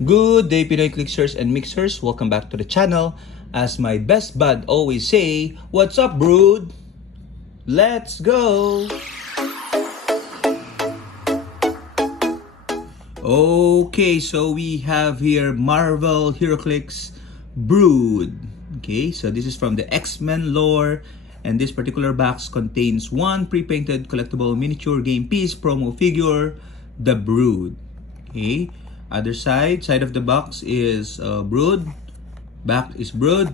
Good day, Pinoy Clicksters and Mixers. Welcome back to the channel. As my best bud always say, what's up, brood? Let's go! Okay, so we have here Marvel Heroclix Brood. Okay, so this is from the X-Men lore, and this particular box contains one pre-painted collectible miniature game piece promo figure, the Brood. Okay, other side of the box is Brood, back is Brood,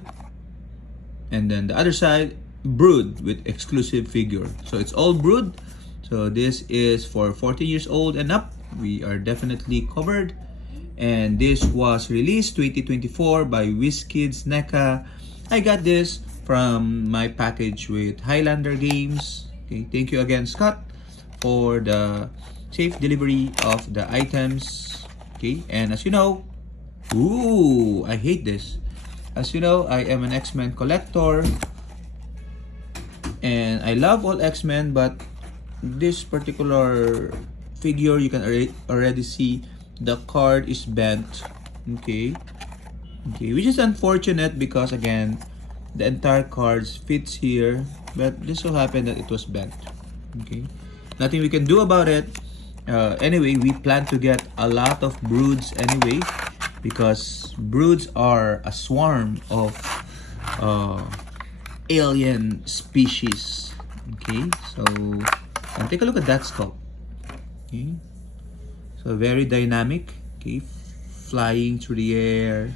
and then the other side Brood with exclusive figure. So it's all Brood. So this is for 14 years old and up. We are definitely covered, and this was released 2024 by WizKids NECA. I got this from my package with Highlander Games. Okay, thank you again, Scott, for the safe delivery of the items. Okay, and as you know, I hate this. As you know, I am an X-Men collector, and I love all X-Men, but this particular figure, you can already see the card is bent. Okay, which is unfortunate because again, the entire cards fits here, but this so happened that it was bent. Okay, nothing we can do about it. Anyway, we plan to get a lot of broods anyway, because broods are a swarm of alien species. Okay, so take a look at that sculpt. Okay, so very dynamic. Okay, flying through the air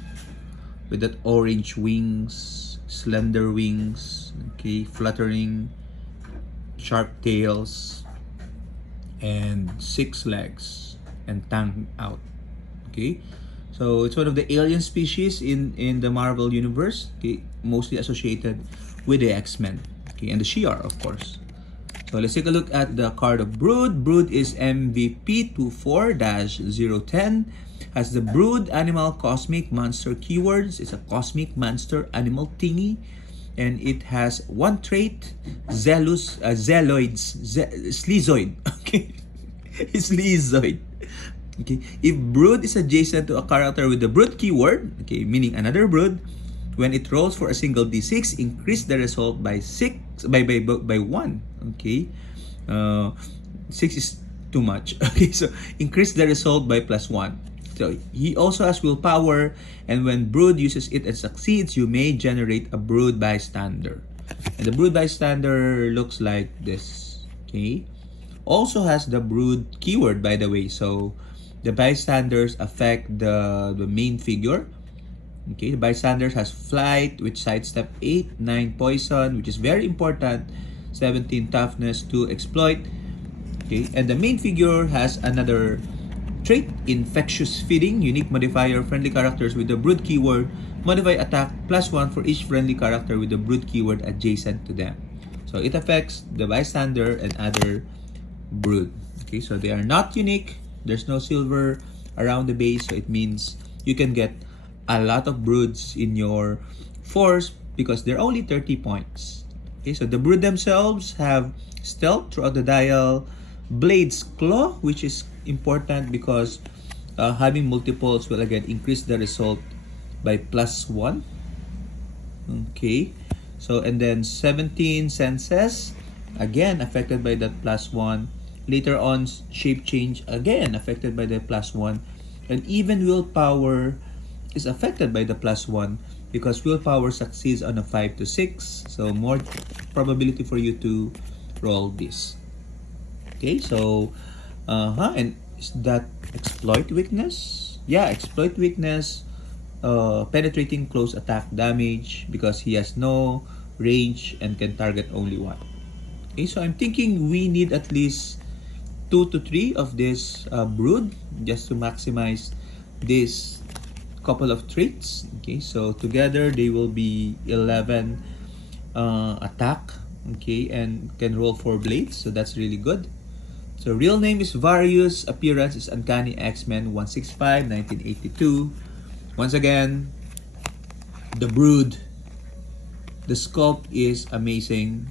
with that orange wings, slender wings. Okay, fluttering, sharp tails, and 6 legs and tongue out. Okay, so it's one of the alien species in the Marvel universe. Okay, mostly associated with the X-Men. Okay, and the Shi'ar, of course. So let's take a look at the card of Brood. Brood is MVP 24-010. Has the Brood Animal Cosmic Monster keywords. It's a cosmic monster animal thingy. And it has one trait, Sleazoid. Okay, Sleazoid. Okay, if Brood is adjacent to a character with the Brood keyword, okay, meaning another Brood, when it rolls for a single d6, increase the result by 1. Okay, 6 is too much. Okay, so increase the result by +1. So he also has willpower, and when Brood uses it and succeeds, you may generate a Brood bystander. And the Brood bystander looks like this. Okay, also has the Brood keyword, by the way. So the bystanders affect the main figure. Okay, the bystanders has flight, which sidestep 8, 9 poison, which is very important, 17 toughness, 2 exploit. Okay, and the main figure has another trait, infectious feeding, unique modifier, friendly characters with the Brood keyword modify attack +1 for each friendly character with the Brood keyword adjacent to them. So it affects the bystander and other Brood. Okay, so they are not unique. There's no silver around the base, so it means you can get a lot of broods in your force because they're only 30 points. Okay, so the brood themselves have stealth throughout the dial, Blade's Claw, which is important because having multiples will again increase the result by +1. Okay, so and then 17 senses, again affected by that +1. Later on, shape change, again affected by the +1, and even willpower is affected by the +1 because willpower succeeds on a 5 to 6, so more probability for you to roll this. Okay, so and is that exploit weakness? Yeah, exploit weakness, penetrating close attack damage because he has no range and can target only one. Okay, so I'm thinking we need at least 2 to 3 of this Brood just to maximize this couple of traits. Okay, so together they will be 11 attack. Okay, and can roll 4 blades, so that's really good. So real name is Varius, appearance is Uncanny X-Men 165 1982. Once again, the Brood, the sculpt is amazing.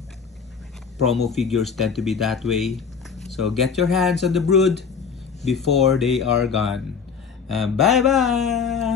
Promo figures tend to be that way, so get your hands on the Brood before they are gone. Bye-bye!